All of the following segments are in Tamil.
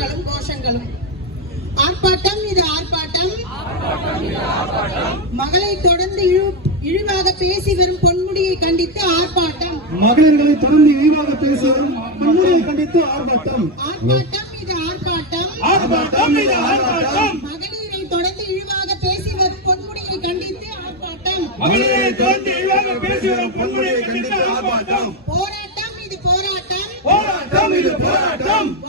கோஷங்களும் கோஷங்களும். ஆர்ப்பாட்டம் இது ஆர்ப்பாட்டம். மகளை தொடர்ந்து இழு- இழிவாக பேசி வரும் பொன்முடியை கண்டித்து ஆர்ப்பாட்டம். மகளிர்களை தொடர்ந்து இழிவாக பேசி வரும் வன்முறையை கண்டித்து ஆர்ப்பாட்டம். ஆர்ப்பாட்டம் இது ஆர்ப்பாட்டம். ஆர்ப்பாட்டம் இது ஆர்ப்பாட்டம். மகளிரை தொடர்ந்து இழிவாக பேசி வரும் பொன்முடியை கண்டித்து ஆர்ப்பாட்டம். மகளிரை தொடர்ந்து இழிவாக பேசி வரும் வன்முறையை கண்டித்து ஆர்ப்பாட்டம். போராட்டம் இது போராட்டம். போராட்டம் இது போராட்டம்.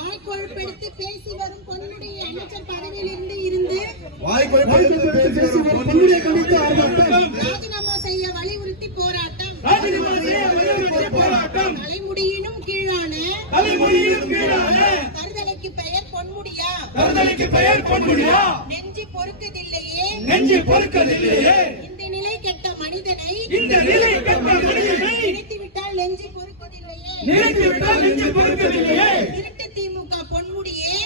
வாய்க்கொழுப்பெடுத்து பேசி வரும் பொன்முடியை அமைச்சர் பதவியிலிருந்து இருந்து வாய்க்கொழுப்பு பேசி வரும் வன்முறையை கண்டித்து ஆர்ப்பாட்டம். ராஜினாமா செய்ய வலியுறுத்தி போராட்டம். ராஜினாமா செய்ய வலியுறுத்தி போராட்டம். தலைமுடியினும் கீழான தலைமுடியிலும் கீழான கருதலைக்கு பெயர் பொன்முடியா. கருதலைக்கு பெயர் பொன்முடியா. நெஞ்சு பொறுக்குதில்லையே. நெஞ்சு பொறுக்கதில்லையே. இந்த நிலை கெட்ட மனிதனை இந்த நிலை கட்ட மனிதனை பொறுக்குதில்லையே நெஞ்சு பொறுக்கதில்லையே. பொன்முடியே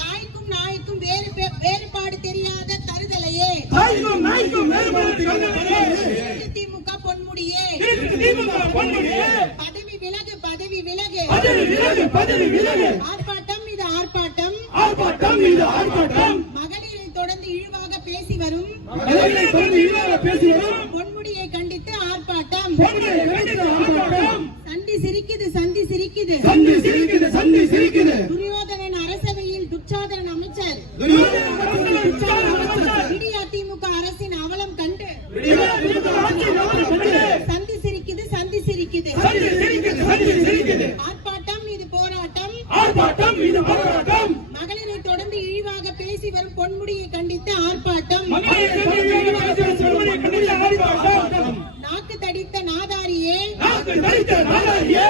தாய்க்கும் நாய்க்கும் வேறு வேறுபாடு தெரியாத தருதலையே. தாய்க்கும் நாய்க்கும் வேறுபாடு கண்டவனே திருட்டு திமுக பொன்முடியே. திருட்டு திமுக பொன்முடியே. பதவி விலகு பதவி விலகு. பதவி விலகு பதவி விலகு. ஆர்ப்பாட்டம் இது ஆர்ப்பாட்டம். ஆர்ப்பாட்டம் இது ஆர்ப்பாட்டம். மகளிரை தொடர்ந்து இழிவாக பேசி வரும். மகளிரை தொடர்ந்து இழிவாக பேசி வரும். பொன்முடியை கண்டித்து ஆர்ப்பாட்டம். பொன்முடியை கண்டித்து ஆர்ப்பாட்டம். சந்தி சிரிக்குது சந்தி சிரிக்குது. சந்தி சிரிக்குது. சிரிக்குது. துரியோதனன் அரசவையில் துச்சாதனன் அமைச்சர். அதிமுக அரசின் அவலம் கண்டு. சந்தி சிரிக்குது சந்தி சிரிக்குது. ஆர்ப்பாட்டம் இது போராட்டம். ஆர்ப்பாட்டம் இது போராட்டம். மகளிரை தொடர்ந்து இழிவாக பேசி வரும் பொன்முடியை கண்டித்து ஆர்ப்பாட்டம். நாக்கு தடித்த நாதாரியே. நாக்கு தடித்த நாதாரியே.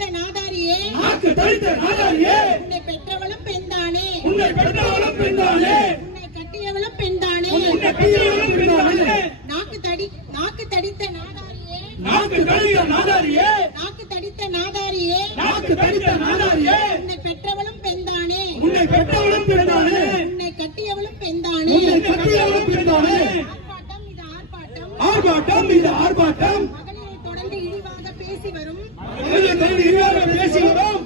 தரித்த நாடாரியே நாக்கு தடித்த தரித்த நாடாரியே உன்னை பெற்றவளும் பெண்தானே உன்னை பெற்றவளும் பெண்தானே உன்னை கட்டியவளும் பெண்தானே உன்னை பெற்றவளும் பெண்தானே நாக்கு தடி நாக்கு தடித்த நாதாரியே. நாக்கு தரித்த நாடாரியே நாக்கு தடித்த நாதாரியே. நாக்கு தரித்த நாடாரியே உன்னை பெற்றவளும் பெண்தானே உன்னை பெற்றவளும் பெண்தானே உன்னை கட்டியவளும் பெண்தானே உன்னை கட்டியவளும் பெண்தானே ஆர்ப்பாட்டம் இது ஆர்ப்பாட்டம். ஆர்ப்பாட்டம் இது ஆர்ப்பாட்டம். பேசி வரும் மகளிரை தொடர்ந்து இழிவாக பேசி வரும்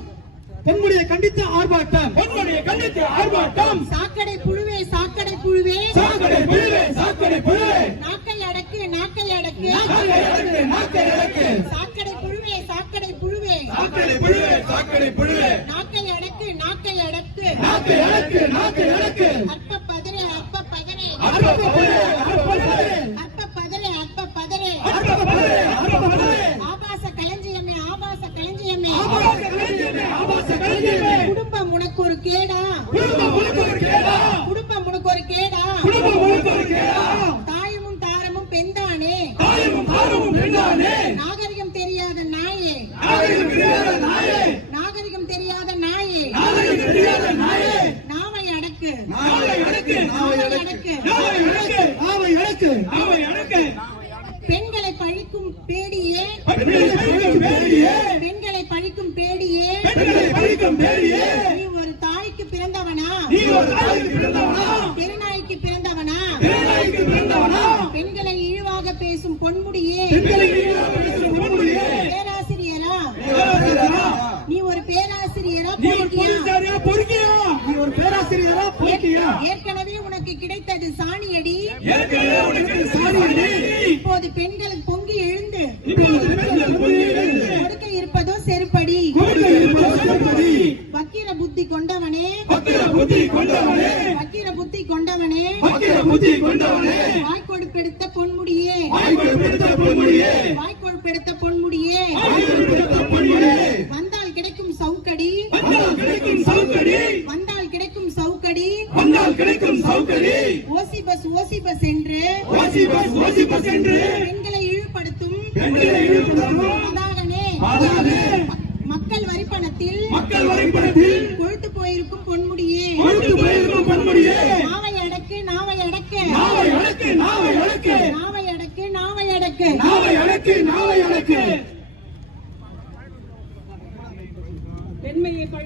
பொன்முடியை கண்டித்து ஆர்ப்பாட்டம். பொன்முடியை கண்டித்து ஆர்ப்பாட்டம். சாக்கடை புழுவே சாக்கடை புழுவே. சாக்கடை புழுவே சாக்கடை புழுவே. நாக்கை அடக்கு நாக்கை அடக்கு. நாக்கை அடக்கு நாக்கை அடக்கு. சாக்கடை புழுவே சாக்கடை புழுவே. சாக்கடை புழுவே சாக்கடை புழுவே. நாக்கை அடக்கு நாக்கை அடக்கு. நாக்கை அடக்கு நாக்கை அடக்கு. குடும்பம் உனக்கு ஒரு கேடா. குடும்பம் உனக்கு ஒரு கேடா. தாயமும் தாரமும் பெண்தானே நாகரிகம் தெரியாத நாயே. நாகரிகம் தெரியாத நாயே. நாகரிகம் தெரியாத நாயே. நாகரிகம் தெரியாத நாயே. நாவை அடக்கு. நாவை அடக்கு. நாவை அடக்கு. நாவை அடக்கு. நாவை அடக்கு. நாவை அடக்கு. பெண்களை பழிக்கும் பேடியே பெண்களை பழிக்கும் பேடியே பெண்களை பழிக்கும் பேடியே பெண்களை பழிக்கும் பேடியே நீ ஒரு தாய்க்கு பிறந்தவனா? நீ ஒரு தாய்க்கு பிறந்தவனா. திருநாய்க்கு பிறந்தவனா? பேராய்க்கு பிறந்தவனா. பெண்களை இழிவாக பேசும் பொன்முடியே. பெண்களை இழிவாக பேசும் பொன்முடியே. பேராசிரியரா? நீ ஒரு பேராசிரியரா பொறுக்கியா? பொறுக்கியா? நீ ஒரு பேராசிரியரா பொறுக்கியா? ஏற்கனவே உனக்கு கிடைத்தது சாணியடி. ஏற்கனவே உனக்கு சாணியடி. இப்போது பெண்கள் பொங்கி எழுந்து. இப்போது பெண்கள் பொங்கி எழுந்து. கொடுக்க இருப்பதோ செருப்படி கொடுக்க இருப்பது செருப்படி. புத்தி கொண்டவனே. வக்கிர புத்தி கொண்டவனே. வக்கிர புத்தி கொண்டவனே. வக்கிர புத்தி கொண்டவனே. வாய்க்கொடுப்பெடுத்த பொன்முடியே. வாய்க்குள் பிடித்த பொன்முடியே. வாய்க்கொடுப்பெடுத்த பொன்முடியே. வாய்க்குள் பிடித்த பொன்முடியே. வந்தால் கிடைக்கும் சவுக்கடி. வந்தால் கிடைக்கும் சவுக்கடி. வந்தால் கிடைக்கும் சவுக்கடி. வந்தால் கிடைக்கும் சவுக்கடி. ஓசி பஸ் ஓசி பஸ் என்று. ஓசி பஸ் ஓசி பஸ் என்று. பெண்களை இழிவுபடுத்தும் பெண்களை அதானே மக்கள் வரிப்பணத்தில். மக்கள் கொழுத்து போயிருக்கும் பொன்முடியே. கொடுத்து போயிருக்கும் பொன்முடியே. நாவை அடக்கு நாவை அடக்கு. நாவை அடக்கு நாவை அடக்கு. நாவை அடக்கு நாவை அடக்கு. நாவை அடக்கு நாவை அடக்கு.